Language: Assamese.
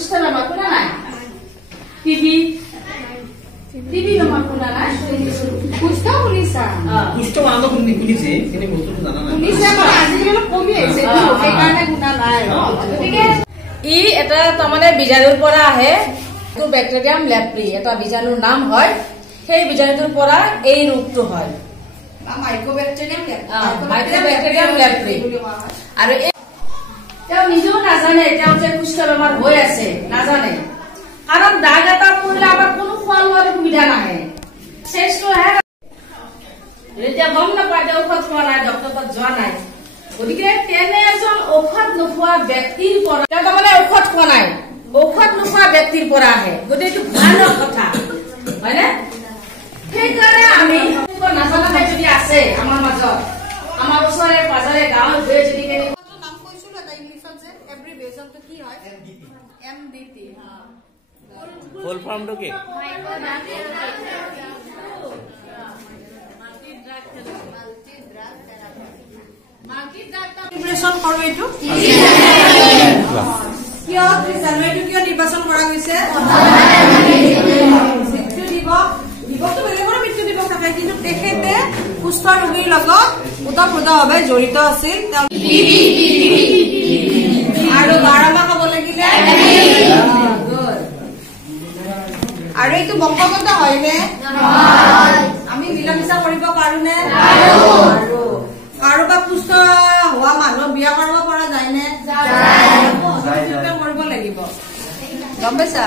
কুষ্ঠ বেমাৰ কোনা নাই টিবি টিবি বেমাৰ কোনা নাই কুষ্ঠ শুনিছা কুষ্ঠ মানে শুনিছে কিন্তু বস্তুটো জানা নাই শুনিছে মানে আজিকালি কমি আহিছে সেইকাৰণে গুণা নাই গতিকে ই এটা তাৰমানে বীজাণুৰ পৰা আহে এইটো বেক্টেৰিয়াম লেপ্ৰি এটা বীজাণুৰ নাম হয় সেই বীজাণুটোৰ পৰা এই ৰোগটো হয় মাইক্ৰ'বেক্টেৰিয়াম লেপ্ৰি আৰু তেওঁ নিজেও নাজানে তেওঁ যে কুষ্ঠ বেমাৰ হৈ আছে নাজানে কাৰণ দাগ এটা পৰিলে আমাৰ কোনো খোৱা লোৱাৰ সুবিধা নাহে চেষ্টো আহে এতিয়া গম নাপায় তেওঁ ঔষধ খোৱা নাই ডক্টৰৰ তাত যোৱা নাই গতিকে তেনে এজন ঔষধ নোখোৱা ব্যক্তিৰ পৰা তেওঁ তাৰমানে ঔষধ খোৱা নাই ঔষধ নোখোৱা ব্যক্তিৰ পৰা আহে গতিকে এইটো ভয়ানক কথা হয়নে সেইকাৰণে আমি নাজানাকৈ যদি আছে আমাৰ মাজত আমাৰ ওচৰে পাজৰে গাঁৱত গৈ যদি নাম কৈছিলো এটা ইংলিছত যে এব্ৰিভিয়েচনটো কি হয় এমডিটি ফুল ফৰ্মটো কি নিৰ্বাচন কৰো এইটো কিয় 30 জানুৱাৰীটো কিয় নিৰ্বাচন কৰা হৈছে মৃত্যু দিৱসটো বেলেগৰ মৃত্যু দিৱস থাকে কিন্তু তেখেতে কুষ্ঠ ৰোগীৰ লগত ওতঃপ্ৰোতভাৱে জড়িত আছিল আৰু 12 মাহ হ'ব লাগিলে আৰু এইটো বংশগত হয়নে আমি মিলামিছা কৰিব পাৰোনে আৰু কাৰোবাক কুষ্ঠ হোৱা মানুহ বিয়া কৰিব পৰা যায়নে কৰিব লাগিব গম পাইছা